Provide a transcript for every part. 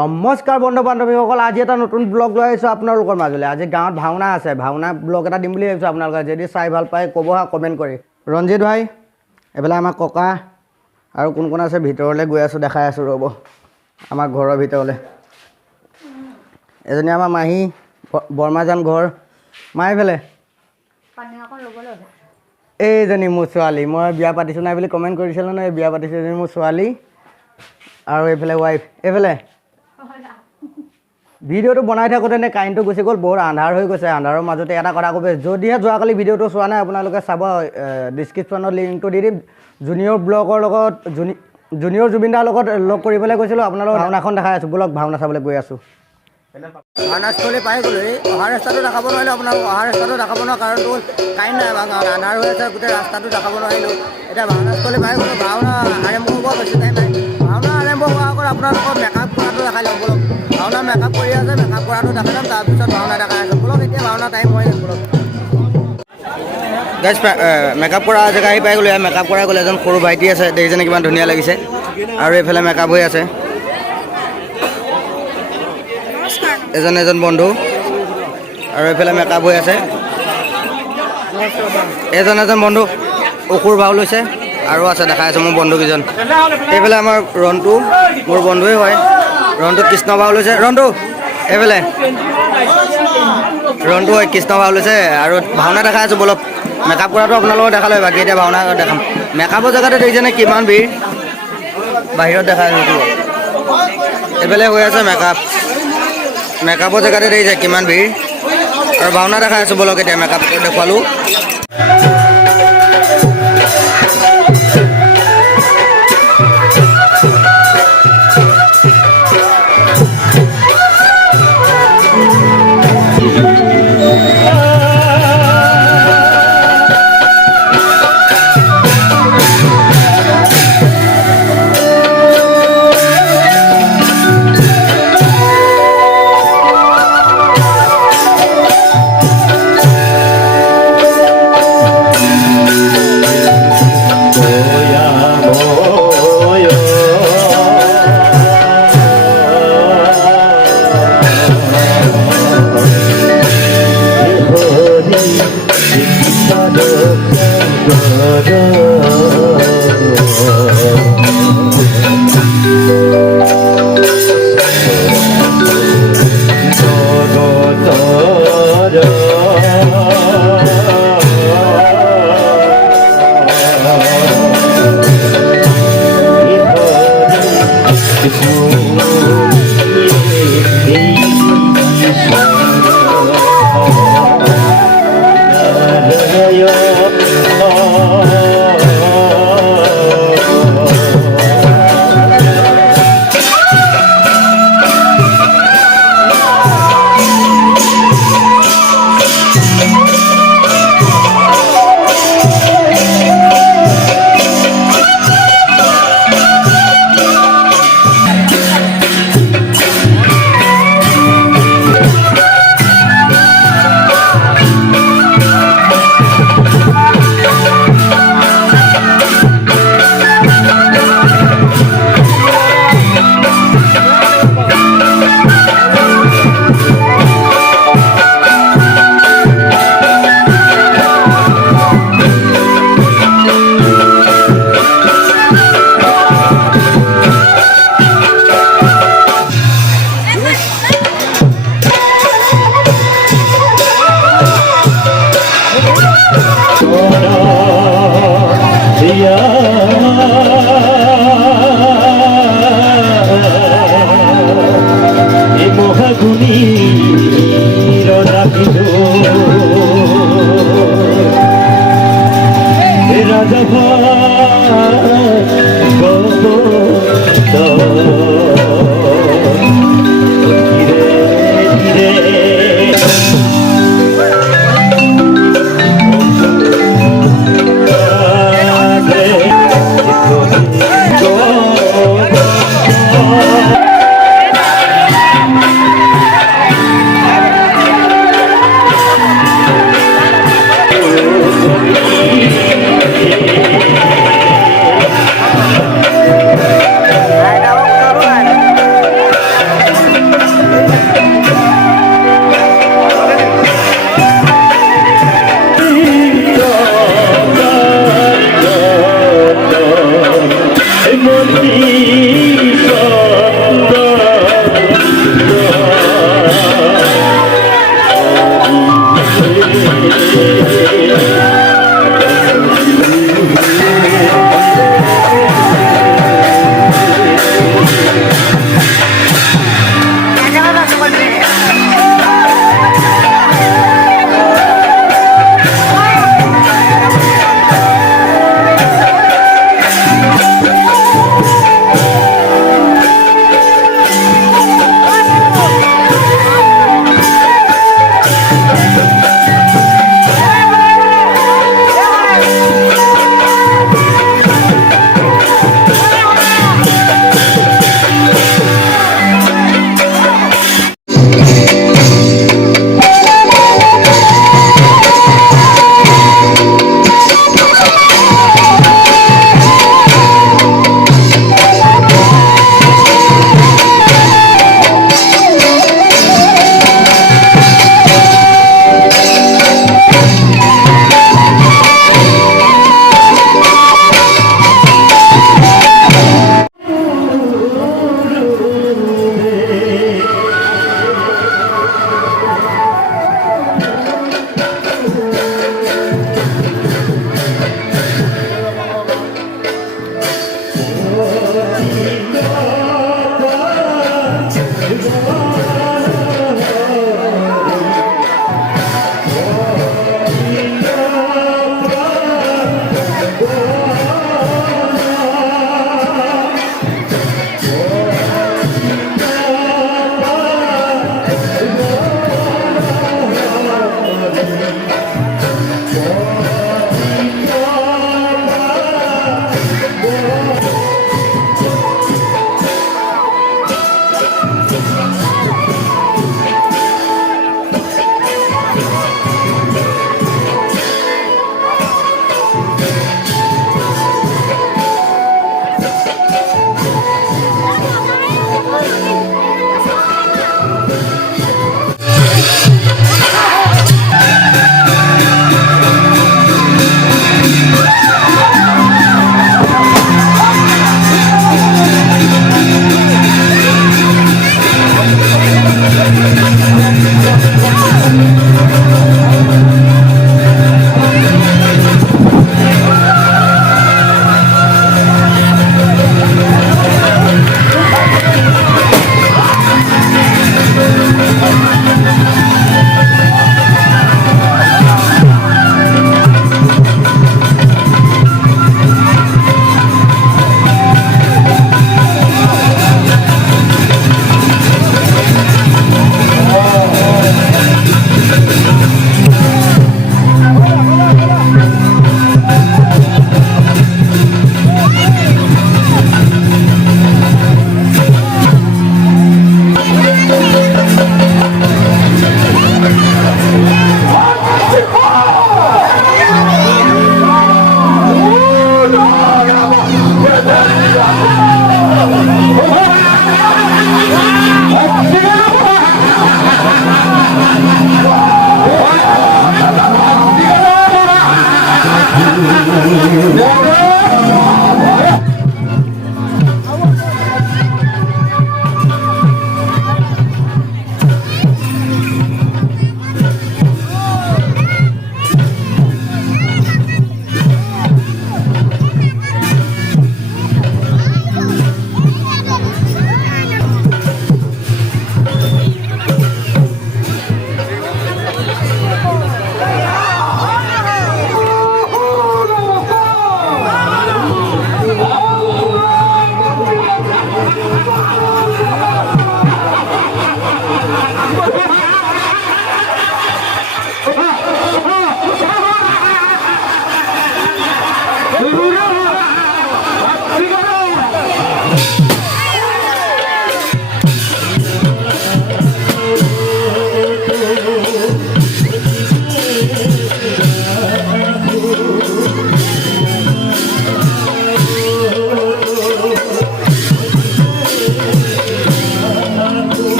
নমস্কাৰ বন্ধু বান্ধৱীসকল, আজি এটা নতুন ব্লগ লৈ আহিছোঁ আপোনালোকৰ মাজলৈ। আজি গাঁৱত ভাওনা আছে, ভাওনা ব্লগ এটা দিম বুলি ভাবিছোঁ আপোনালোকে। যদি চাই ভাল পায় ক'ব হা, কমেণ্ট কৰি। ৰঞ্জিত ভাই, এইফালে আমাৰ ককা আৰু কোন কোন আছে ভিতৰলৈ গৈ আছোঁ, দেখাই আছোঁ ৰ'ব। আমাৰ ঘৰৰ ভিতৰলৈ এজনী আমাৰ মাহী, বৰমাজান ঘৰ। মা এইফালে এইজনী মোৰ ছোৱালী। মই বিয়া পাতিছোঁ নাই বুলি কমেণ্ট কৰিছিলোঁ নহয়, বিয়া পাতিছোঁ এজনী মোৰ ছোৱালী। আৰু এইফালে ৱাইফ। এইফালে ভিডিঅ'টো বনাই থাকোঁতে কাৰেণ্টটো গুচি গ'ল, বহুত আন্ধাৰ হৈ গৈছে। আন্ধাৰৰ মাজতে এটা কথা ক'ব, যদিহে যোৱাকালি ভিডিঅ'টো চোৱা নাই আপোনালোকে চাব, ডিছক্ৰিপশ্যনত লিংকটো দি দিম। জুনিয়ৰ ব্লগৰ লগত জুনিয়ৰ জুবিন দাৰ লগত লগ কৰিবলৈ গৈছিলোঁ। আপোনালোকক ভাওনাখন দেখাই আছোঁ, ব্লগ ভাওনা চাবলৈ গৈ আছোঁ। ভাওনাস্থলী পাই গ'লো। এই অহা ৰাস্তাটো দেখাব নোৱাৰিলোঁ আপোনালোক, অহা ৰাস্তাটো দেখাব নোৱাৰা কাৰণটো কাৰেণ্ট নাই, আন্ধাৰ হৈ আছে, গোটেই ৰাস্তাটো দেখাব নোৱাৰিলোঁ। এতিয়া ভাওনাস্থলী পাই গ'লোঁ। ভাওনা আৰম্ভ হ'ব, বেছি টাইম নাই। ভাওনা আৰম্ভ হোৱাৰ আগত আপোনালোকৰ মেকআপ কৰাটো দেখাই লওঁ বলক। ভাওনা মেকআপ কৰি আছে, মেকআপ কৰাটো দেখাই ল'ম, তাৰপিছত ভাওনা দেখাই আছোঁ বলক। এতিয়া ভাওনা টাইম হয় বলক। গাইজ মেকআপ কৰা জেগা আহি পাই গ'লোঁ। মেকআপ কৰাই গ'লে এজন সৰু ভাইটি আছে, দেখিছেনে কিমান ধুনীয়া লাগিছে। আৰু এইফালে মেকআপ হৈ আছে এজন বন্ধু, আৰু এইফালে মেকআপ হৈ আছে এজন বন্ধু। অসুৰ ভাও লৈছে আৰু আছে, দেখাই আছোঁ মোৰ বন্ধুকেইজন। এইফালে আমাৰ ৰন্টু, মোৰ বন্ধুৱেই হয়। ৰন্টু কৃষ্ণ ভাও লৈছে। ৰন্টু এইফালে ৰন্টু হয়, কৃষ্ণ ভাও লৈছে। আৰু ভাওনা দেখাই আছোঁ বলক। মেকআপ কৰাটো আপোনালোকক দেখালে, বাকী এতিয়া ভাওনা দেখাম। মেকআপৰ জেগাতে দেখিছেনে কিমান ভিৰ, বাহিৰত দেখাই আছোঁ। এইফালে হৈ আছে মেকআপৰ জেগাতে দেখিছে কিমান ভিৰ, আৰু ভাওনা দেখাই আছোঁ বলক। এতিয়া মেকআপ দেখুৱালোঁ।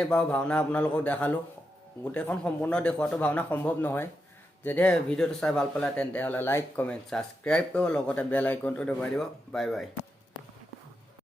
নাপাওঁ ভাওনা আপোনালোকক দেখালোঁ গোটেইখন সম্পূৰ্ণ দেখুৱাটো ভাওনা সম্ভৱ নহয় যদিহে ভিডিঅ'টো চাই ভাল পালে তেন্তে হ'লে লাইক কমেণ্ট ছাবস্ক্ৰাইব কৰিব লগতে বেল আইকনটো দবাই দিব বাই বাই